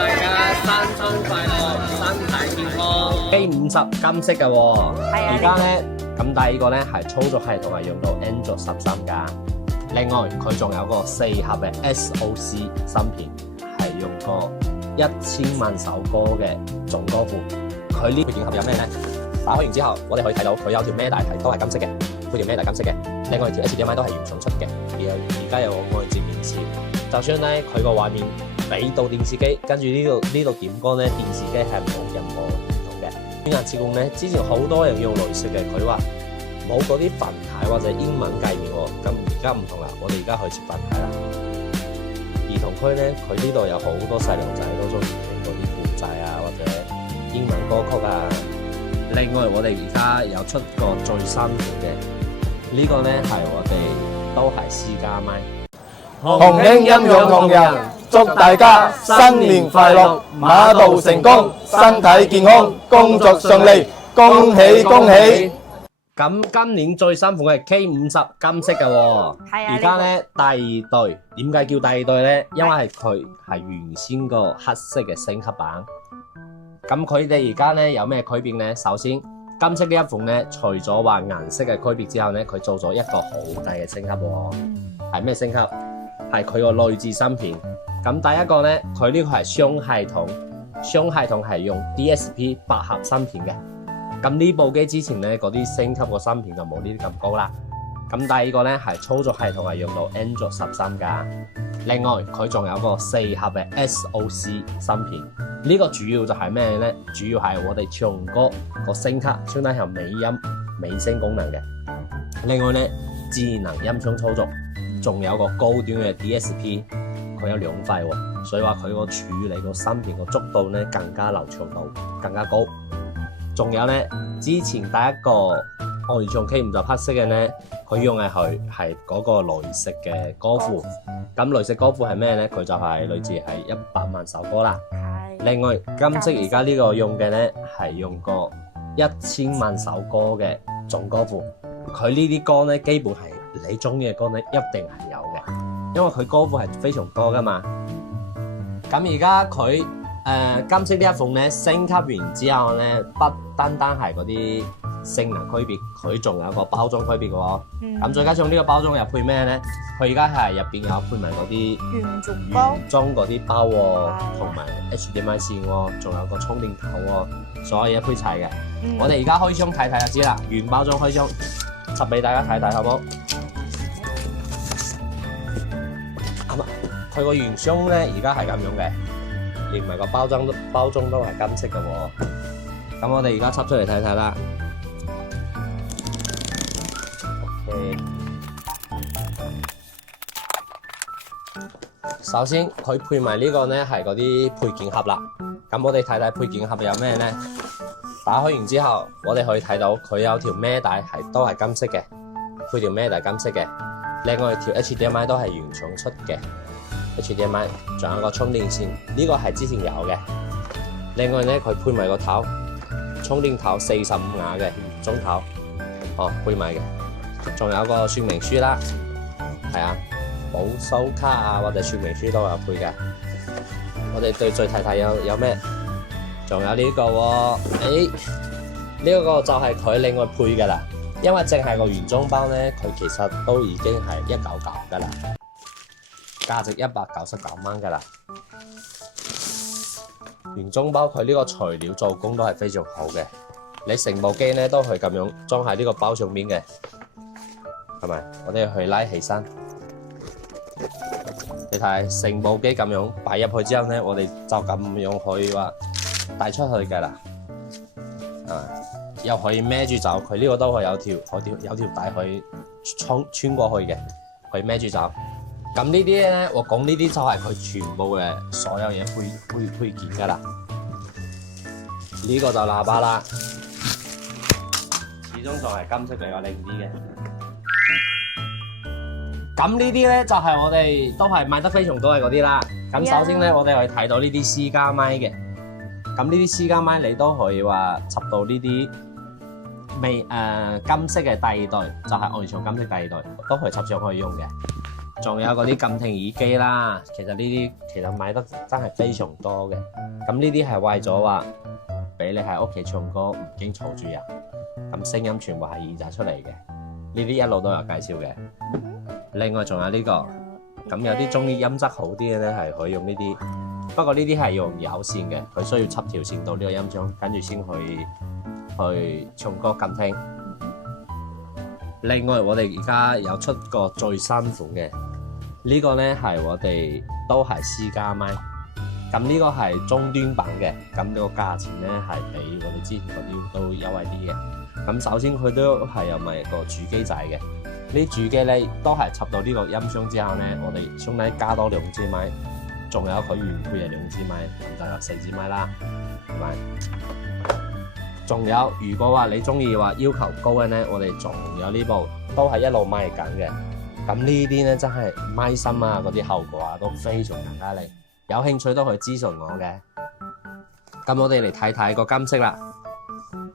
大家新春快樂，身體健康。K50金色嘅喎，係啊而家咧咁第二個咧係操作系統係用到 Android 13㗎。另外佢仲有個4核嘅 SoC 芯片，係用個1000萬首歌嘅總歌庫。佢呢配件盒有咩咧？打開完之後，我哋可以睇到佢有條孭帶係都係金色嘅，佢條孭帶金色嘅。另外條 HDMI 都係原廠出嘅，而家有個外置電視。就算咧佢個畫面俾到電視機，跟住呢度點光咧，電視機係冇任何唔同嘅。專業設計咧，之前好多人用雷射嘅，佢話冇嗰啲繁體或者英文界面喎，咁而家唔同啦，我哋而家可以設繁體啦。兒童區咧，佢呢度有好多細路仔都中意聽嗰啲古仔啊，或者英文歌曲啊。另外，我哋而家有出個最新嘅呢個咧，係我哋都係私家麥。紅興音響同仁祝大家新年快樂，馬到成功，身體健康，工作順利，恭喜恭喜！咁今年最新款嘅 K50 金色嘅喎，係啊而家咧第二代，點解叫第二代咧？因為係佢係原先個黑色嘅升級版。咁佢哋而家咧有咩區別咧？首先金色呢一款咧，除咗話顏色嘅區別之後咧，佢做咗一個好大嘅升級喎。係咩升級？係佢個內置芯片。咁第一個咧，佢呢個係雙系統，雙系統係用 DSP 8核芯片嘅。咁呢部機之前咧嗰啲升級個芯片就冇呢啲咁高啦。咁第二個咧係操作系統係用到 Android 13㗎。另外佢仲有個4核嘅 SoC 芯片。呢個主要就係咩咧？主要係我哋唱歌個聲卡，相當係有美音、美聲功能嘅。另外咧，智能音箱操作，仲有個高端嘅 DSP， 佢有2塊喎，所以話佢個處理個芯片個速度咧更加流暢度更加高。仲有咧，之前第一個外創 K50 黑色嘅咧，佢用嘅係嗰個雷射嘅歌庫。咁雷射歌庫係咩咧？佢就係類似係100萬首歌啦。另外金色而家呢個用嘅咧係用個1000萬首歌嘅總歌庫。佢呢啲歌咧基本係你中意嘅歌咧一定係有嘅，因為佢歌庫係非常多噶嘛。咁而家佢金色呢一款咧升級完之後咧，不單單係嗰啲性能區別，佢仲有個包裝區別嘅喎。咁再加上呢個包裝又配咩咧？佢而家係入邊有配埋嗰啲原裝嗰啲包喎，同埋 HDMI 線喎，仲有個充電頭喎，所有嘢配齊嘅。我哋而家開箱睇睇就知啦，原包裝開箱插俾大家睇睇，好唔好？佢個原箱咧而家係咁樣嘅，連埋個包裝都係金色嘅喎。咁我哋而家插出嚟睇睇啦。OK。首先佢配埋呢個咧係嗰啲配件盒啦。咁我哋睇睇配件盒有咩咧？打開完之後，我哋可以睇到佢有條孭帶都係金色嘅，配條孭帶金色嘅。另外條 HDMI 都係原廠出嘅 HDMI， 仲有個充電線，呢個係之前有嘅。另外咧佢配埋個頭，充電頭45瓦嘅中頭，配埋嘅。仲有個說明書啦，係啊，保修卡啊或者說明書都有配嘅。我哋對最睇睇有咩？仲有呢個喎，呢個就係佢另外配嘅啦。因為淨係個原裝包咧，佢其實都已經係199噶啦，價值199蚊噶啦。原裝包佢呢個材料做工都係非常好嘅，你成部機咧都可以咁樣裝喺呢個包上面嘅，係咪？我哋去拉起身，你睇成部機咁樣擺入去之後咧，我哋就咁樣可以話帶出去嘅啦，又可以孭住走。佢呢個都係有條帶可以穿過去嘅，可以孭住走。咁呢啲咧，我講呢啲就係佢全部嘅所有嘢配件噶啦。呢個就喇叭啦，始終仲係金色比較靚啲嘅。咁呢啲咧就係我哋都係賣得非常多嘅嗰啲啦。咁首先咧，我哋可以睇到呢啲私家麥嘅。咁呢啲私家麥你都可以話插到呢啲金色嘅第二代，就係外藏金色第二代，都可以插上去用嘅。仲有嗰啲監聽耳機啦，其實呢啲其實買得真係非常多嘅。咁呢啲係為咗話俾你喺屋企唱歌唔驚嘈住人，咁聲音全部係耳仔出嚟嘅。呢啲一路都有介紹嘅。另外仲有呢個，咁有啲中意音質好啲嘅咧係可以用呢啲，不過呢啲係用有線嘅，佢需要插條線到呢個音箱，跟住先去唱歌監聽。另外我哋而家有出個最新款嘅，呢個咧係我哋都係私家麥，咁呢個係中端版嘅，咁呢個價錢咧係比我哋之前嗰啲都優惠啲嘅。咁首先佢都係有埋個主機仔嘅，呢主機咧都係插到呢個音箱之後咧，我哋兄弟加多2支麥，仲有佢原配嘅2支麥，咁就有4支麥啦，係咪？仲有，如果話你中意話要求高嘅咧，我哋仲有呢部都係一路賣緊嘅。咁呢啲咧真係麥芯啊，嗰啲效果啊都非常更加靚。有興趣都可以諮詢我嘅。咁我哋嚟睇睇個金色啦。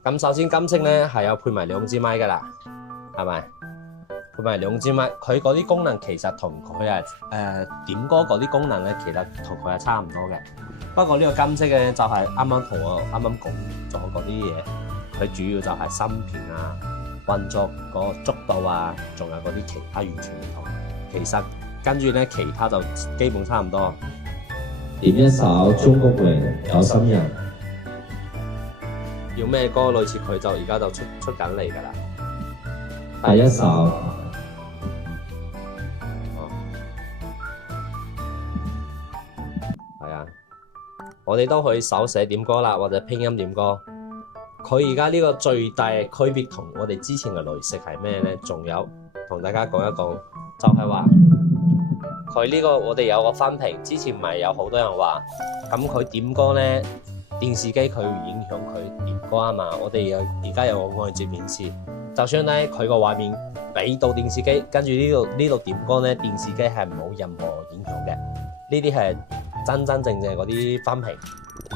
咁首先金色咧係有配埋2支麥噶啦，係咪？配埋2支麥，佢嗰啲功能其實同佢點歌嗰啲功能咧，其實同佢係差唔多嘅。不過呢個金色嘅就係啱啱同我啱啱講咗嗰啲嘢，佢主要就係芯片啊、運作個速度啊，仲有嗰啲其他完全唔同。其實跟住咧，其他就基本差唔多。點一首中國榮有心人，要咩歌類似佢就而家就出緊嚟㗎啦。第一首。我哋都可以手寫點歌啦，或者拼音點歌。佢而家呢個最大嘅區別同我哋之前嘅雷食係咩呢？仲有同大家講一講，就係話佢呢個我哋有個分屏。之前咪有好多人話，咁佢點歌呢？電視機佢會影響佢點歌啊嘛。我哋而家有個外接顯示，就算咧佢個畫面俾到電視機，跟住呢度點歌呢，電視機係冇任何影響嘅。呢啲係真正嗰啲分屏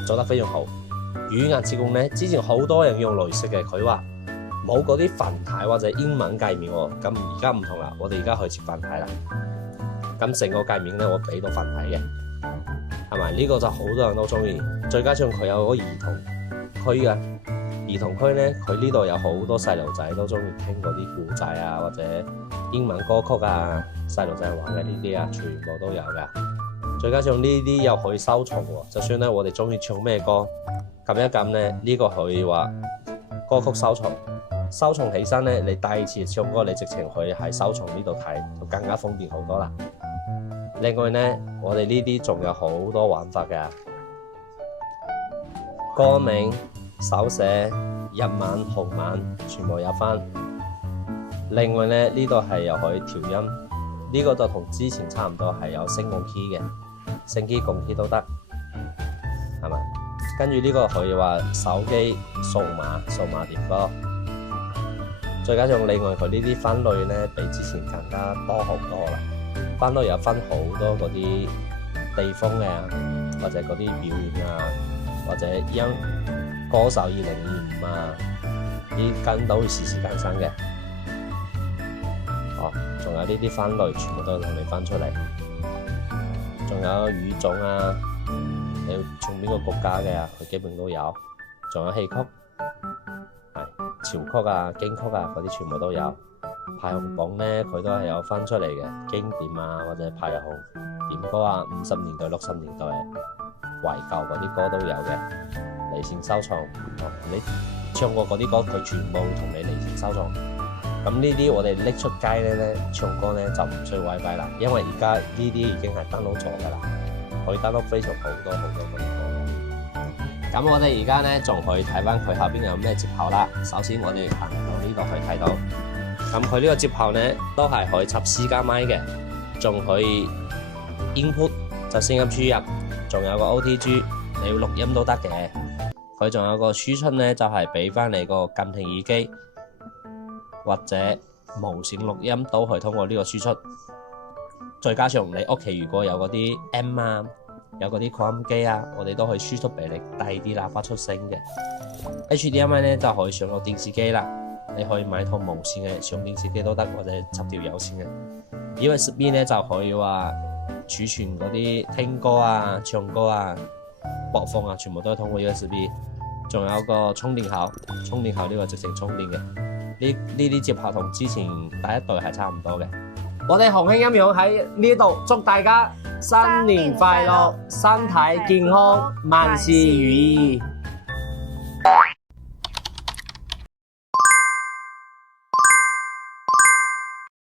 做得非常好。語音設共咧，之前好多人用雷食嘅，佢話冇嗰啲繁體或者英文界面喎。咁而家唔同啦，我哋而家可以設繁體啦。咁成個界面咧，我俾到繁體嘅，係咪？呢個就好多人都中意。再加上佢有個兒童區嘅兒童區咧，佢呢度有好多細路仔都中意聽嗰啲故仔啊，或者英文歌曲啊，細路仔玩嘅呢啲啊，全部都有噶。再加上呢啲又可以收藏喎，就算咧我哋中意唱咩歌，撳一撳咧，呢個可以話歌曲收藏，收藏起身咧，你第二次唱歌你直情可以喺收藏呢度睇，就更加方便好多啦。另外咧，我哋呢啲仲有好多玩法嘅，歌名、手寫、日文、韓文全部有分。另外咧，呢度係又可以調音，呢個就同之前差唔多，係有升降 key 嘅。升 key 降 key 都得，係咪？跟住呢個可以話手機數碼點歌，再加上另外佢呢啲分類咧，比之前更加多好多啦。分類有分好多嗰啲地方嘅，或者嗰啲表演啊，或者音歌手2025啊，啲跟到時時更新嘅。哦，仲有呢啲分類，全部都同你分出嚟。仲有語種啊，你要唱邊個國家嘅啊，佢基本都有。仲有戲曲，係潮曲啊、京曲啊嗰啲全部都有。排行榜咧，佢都係有分出嚟嘅，經典啊或者排行點歌啊，50年代、60年代懷舊嗰啲歌都有嘅。離線收藏，你唱過嗰啲歌，佢全部同你離線收藏。咁呢啲我哋拎出街咧唱歌咧就唔需要 WiFi 啦，因為而家呢啲已經係 download 咗㗎啦，可以 download 非常好多嗰啲歌。咁我哋而家咧仲可以睇翻佢後邊有咩接口啦。首先我哋行到呢度可以睇到，咁佢呢個接口咧都係可以插私家麥嘅，仲可以 input 就聲音輸入，仲有個 OTG 你要錄音都得嘅。佢仲有個輸出咧就係俾翻你個監聽耳機。或者無線錄音都可以通過呢個輸出，再加上你屋企如果有嗰啲 M 啊，有嗰啲擴音機啊，我哋都可以輸出俾你低啲喇叭出聲嘅。HDMI 咧就可以上到電視機啦，你可以買套無線嘅上電視機都得，或者插條有線嘅。USB 咧就可以話儲存嗰啲聽歌啊、唱歌啊、播放啊，全部都係通過 USB。仲有個充電口，充電口呢個直情充電嘅。呢啲接合同之前第一代係差唔多嘅。我哋鴻興音響喺呢度祝大家新年快樂，身體健康，萬事如意。